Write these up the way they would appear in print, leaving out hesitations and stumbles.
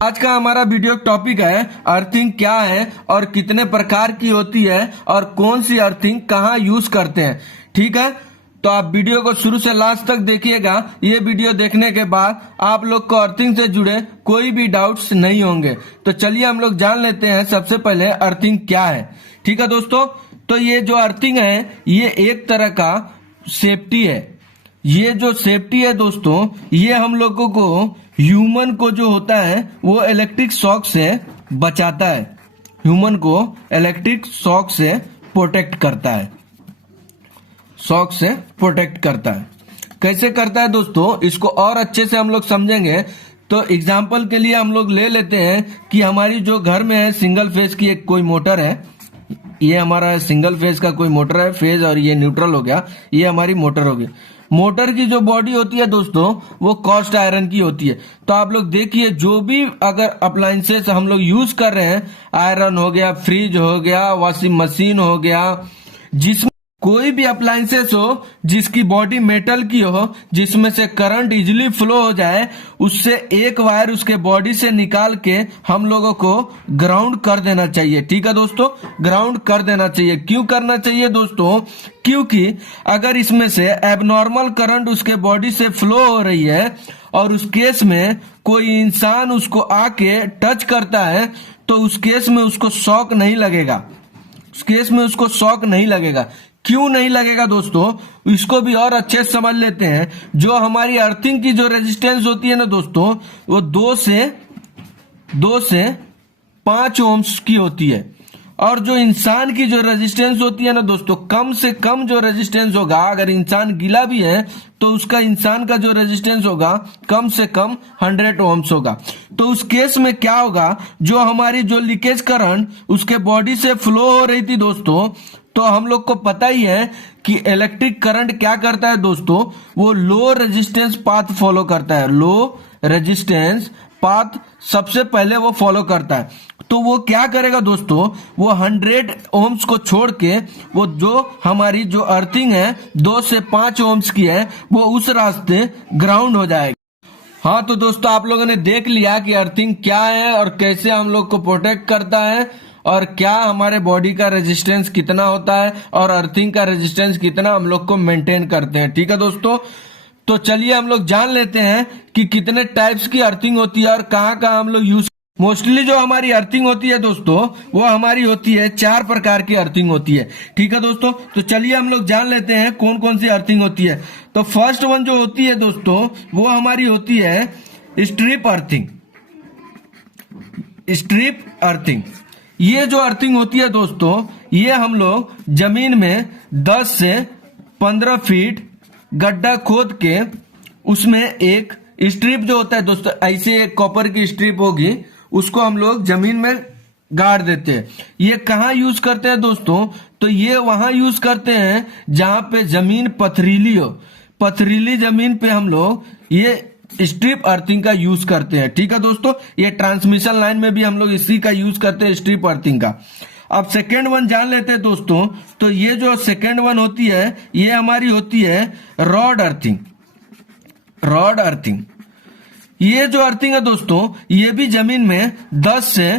आज का हमारा वीडियो टॉपिक है अर्थिंग क्या है और कितने प्रकार की होती है और कौन सी अर्थिंग कहाँ यूज करते हैं। ठीक है, तो आप वीडियो को शुरू से लास्ट तक देखिएगा। ये वीडियो देखने के बाद आप लोग को अर्थिंग से जुड़े कोई भी डाउट्स नहीं होंगे। तो चलिए हम लोग जान लेते हैं सबसे पहले अर्थिंग क्या है। ठीक है दोस्तों, तो ये जो अर्थिंग है ये एक तरह का सेफ्टी है। ये जो सेफ्टी है दोस्तों, ये हम लोगों को ह्यूमन को जो होता है वो इलेक्ट्रिक शॉक से बचाता है। ह्यूमन को इलेक्ट्रिक शॉक से प्रोटेक्ट करता है। शॉक से प्रोटेक्ट करता है। कैसे करता है दोस्तों, इसको और अच्छे से हम लोग समझेंगे। तो एग्जाम्पल के लिए हम लोग ले लेते हैं कि हमारी जो घर में है सिंगल फेज की एक कोई मोटर है। ये हमारा सिंगल फेज का कोई मोटर है, फेज और ये न्यूट्रल हो गया, ये हमारी मोटर हो गई। मोटर की जो बॉडी होती है दोस्तों वो कास्ट आयरन की होती है। तो आप लोग देखिए, जो भी अगर अप्लायंसेस हम लोग यूज कर रहे हैं, आयरन हो गया, फ्रिज हो गया, वॉशिंग मशीन हो गया, जिसमें कोई भी अप्लायंसेस हो जिसकी बॉडी मेटल की हो, जिसमें से करंट इजीली फ्लो हो जाए, उससे एक वायर उसके बॉडी से निकाल के हम लोगों को ग्राउंड कर देना चाहिए। ठीक है दोस्तों, ग्राउंड कर देना चाहिए। क्यों करना चाहिए दोस्तों? क्योंकि अगर इसमें से एबनॉर्मल करंट उसके बॉडी से फ्लो हो रही है और उस केस में कोई इंसान उसको आके टच करता है तो उस केस में उसको शॉक नहीं लगेगा। उस केस में उसको शॉक नहीं लगेगा। क्यों नहीं लगेगा दोस्तों, इसको भी और अच्छे से समझ लेते हैं। जो हमारी अर्थिंग की जो रेजिस्टेंस होती है ना दोस्तों, वो 2 से 5 ओम्स की होती है। और जो इंसान की जो रेजिस्टेंस होती है ना दोस्तों, कम से कम जो रेजिस्टेंस होगा, अगर इंसान गीला भी है तो उसका इंसान का जो रेजिस्टेंस होगा कम से कम 100 ओम्स होगा। तो उस केस में क्या होगा, जो हमारी जो लीकेज करंट उसके बॉडी से फ्लो हो रही थी दोस्तों, तो हम लोग को पता ही है कि इलेक्ट्रिक करंट क्या करता है दोस्तों, वो लो रेजिस्टेंस पाथ फॉलो करता है। लो रेजिस्टेंस पाथ सबसे पहले वो फॉलो करता है। तो वो क्या करेगा दोस्तों, वो 100 ओम्स को छोड़ के वो जो हमारी जो अर्थिंग है 2 से 5 ओम्स की है, वो उस रास्ते ग्राउंड हो जाएगा। हाँ, तो दोस्तों आप लोगों ने देख लिया कि अर्थिंग क्या है और कैसे हम लोग को प्रोटेक्ट करता है और क्या हमारे बॉडी का रेजिस्टेंस कितना होता है और अर्थिंग का रेजिस्टेंस कितना हम लोग को मेंटेन करते हैं। ठीक है दोस्तों, तो चलिए हम लोग जान लेते हैं कि कितने टाइप्स की अर्थिंग होती है और कहाँ कहाँ हम लोग यूज। मोस्टली जो हमारी अर्थिंग होती है दोस्तों, वो हमारी होती है 4 प्रकार की अर्थिंग होती है। ठीक है दोस्तों, तो चलिए हम लोग जान लेते हैं कौन कौन सी अर्थिंग होती है। तो फर्स्ट वन जो होती है दोस्तों, वो हमारी होती है स्ट्रिप अर्थिंग। स्ट्रिप अर्थिंग, ये जो अर्थिंग होती है दोस्तों, ये हम लोग जमीन में 10 से 15 फीट गड्ढा खोद के उसमें एक स्ट्रिप जो होता है दोस्तों, ऐसे एक कॉपर की स्ट्रिप होगी, उसको हम लोग जमीन में गाड़ देते हैं। ये कहाँ यूज करते हैं दोस्तों, तो ये वहां यूज करते हैं जहां पे जमीन पथरीली हो। पथरीली जमीन पे हम लोग ये स्ट्रिप अर्थिंग का यूज करते हैं। ठीक है दोस्तों, ये ट्रांसमिशन लाइन में भी हम लोग इसी का यूज करते हैं, स्ट्रिप अर्थिंग का। अब सेकेंड वन जान लेते हैं दोस्तों। तो ये जो सेकेंड वन होती है, ये हमारी होती है रॉड अर्थिंग। रॉड अर्थिंग, ये जो अर्थिंग है दोस्तों, ये भी जमीन में 10 से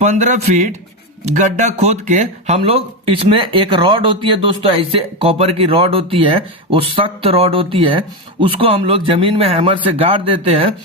15 फीट गड्ढा खोद के हम लोग, इसमें एक रॉड होती है दोस्तों, ऐसे कॉपर की रॉड होती है, वो सख्त रॉड होती है, उसको हम लोग जमीन में हैमर से गाड़ देते हैं।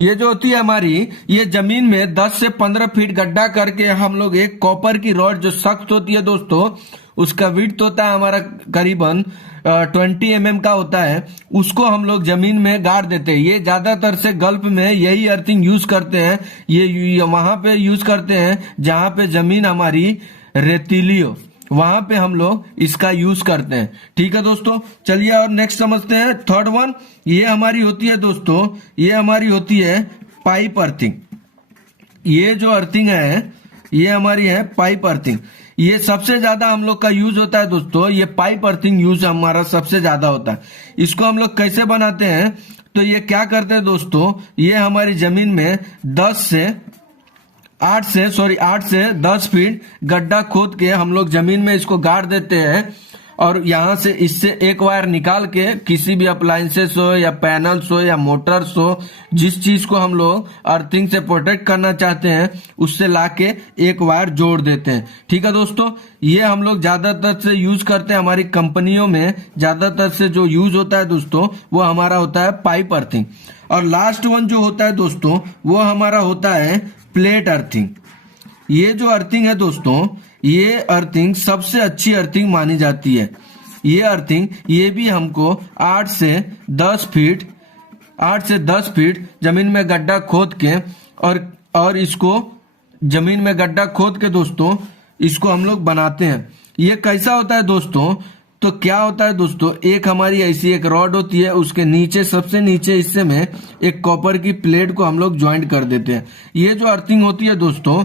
ये जो होती है हमारी, ये जमीन में 10 से 15 फीट गड्ढा करके हम लोग एक कॉपर की रॉड जो सख्त होती है दोस्तों, उसका विड्थ होता है हमारा करीबन 20 mm का होता है, उसको हम लोग जमीन में गाड़ देते हैं। ये ज्यादातर से गल्फ में यही अर्थिंग यूज करते हैं। ये वहां पे यूज करते हैं जहां पे जमीन हमारी रेतीली हो, वहां पे हम लोग इसका यूज करते हैं। ठीक है दोस्तों, चलिए और नेक्स्ट समझते हैं। थर्ड वन, ये हमारी होती है दोस्तों, ये हमारी होती है पाइप अर्थिंग। ये जो अर्थिंग है, ये हमारी है पाइप अर्थिंग। ये सबसे ज्यादा हम लोग का यूज होता है दोस्तों, ये पाइप अर्थिंग यूज हमारा सबसे ज्यादा होता है। इसको हम लोग कैसे बनाते हैं, तो ये क्या करते हैं दोस्तों, ये हमारी जमीन में 8 से 10 फीट गड्ढा खोद के हम लोग जमीन में इसको गाड़ देते हैं। और यहाँ से इससे एक वायर निकाल के किसी भी अप्लायंसेस हो या पैनल्स हो या मोटर्स हो, जिस चीज को हम लोग अर्थिंग से प्रोटेक्ट करना चाहते हैं उससे लाके एक वायर जोड़ देते हैं। ठीक है दोस्तों, ये हम लोग ज्यादातर से यूज करते हैं हमारी कंपनियों में। ज्यादातर से जो यूज होता है दोस्तों वो हमारा होता है पाइप अर्थिंग। और लास्ट वन जो होता है दोस्तों वो हमारा होता है प्लेट अर्थिंग। ये जो अर्थिंग है दोस्तों, ये अर्थिंग सबसे अच्छी अर्थिंग मानी जाती है। ये अर्थिंग ये भी हमको 8 से 10 फीट जमीन में गड्ढा खोद के और इसको जमीन में गड्ढा खोद के दोस्तों इसको हम लोग बनाते हैं। ये कैसा होता है दोस्तों, तो क्या होता है दोस्तों, एक हमारी ऐसी एक रॉड होती है, उसके नीचे सबसे नीचे हिस्से में एक कॉपर की प्लेट को हम लोग ज्वाइंट कर देते हैं। ये जो अर्थिंग होती है दोस्तों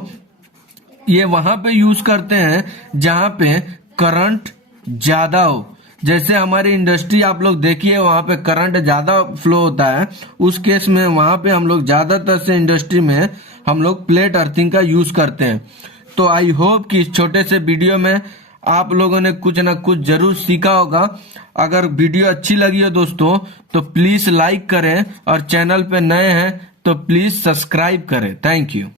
ये वहां पे यूज करते हैं जहां पे करंट ज्यादा हो। जैसे हमारी इंडस्ट्री आप लोग देखिए वहां पे करंट ज्यादा फ्लो होता है, उस केस में वहां पे हम लोग ज्यादातर से इंडस्ट्री में हम लोग प्लेट अर्थिंग का यूज करते हैं। तो आई होप कि इस छोटे से वीडियो में आप लोगों ने कुछ ना कुछ जरूर सीखा होगा। अगर वीडियो अच्छी लगी हो दोस्तों तो प्लीज लाइक करें और चैनल पे नए हैं तो प्लीज सब्सक्राइब करें। Thank you.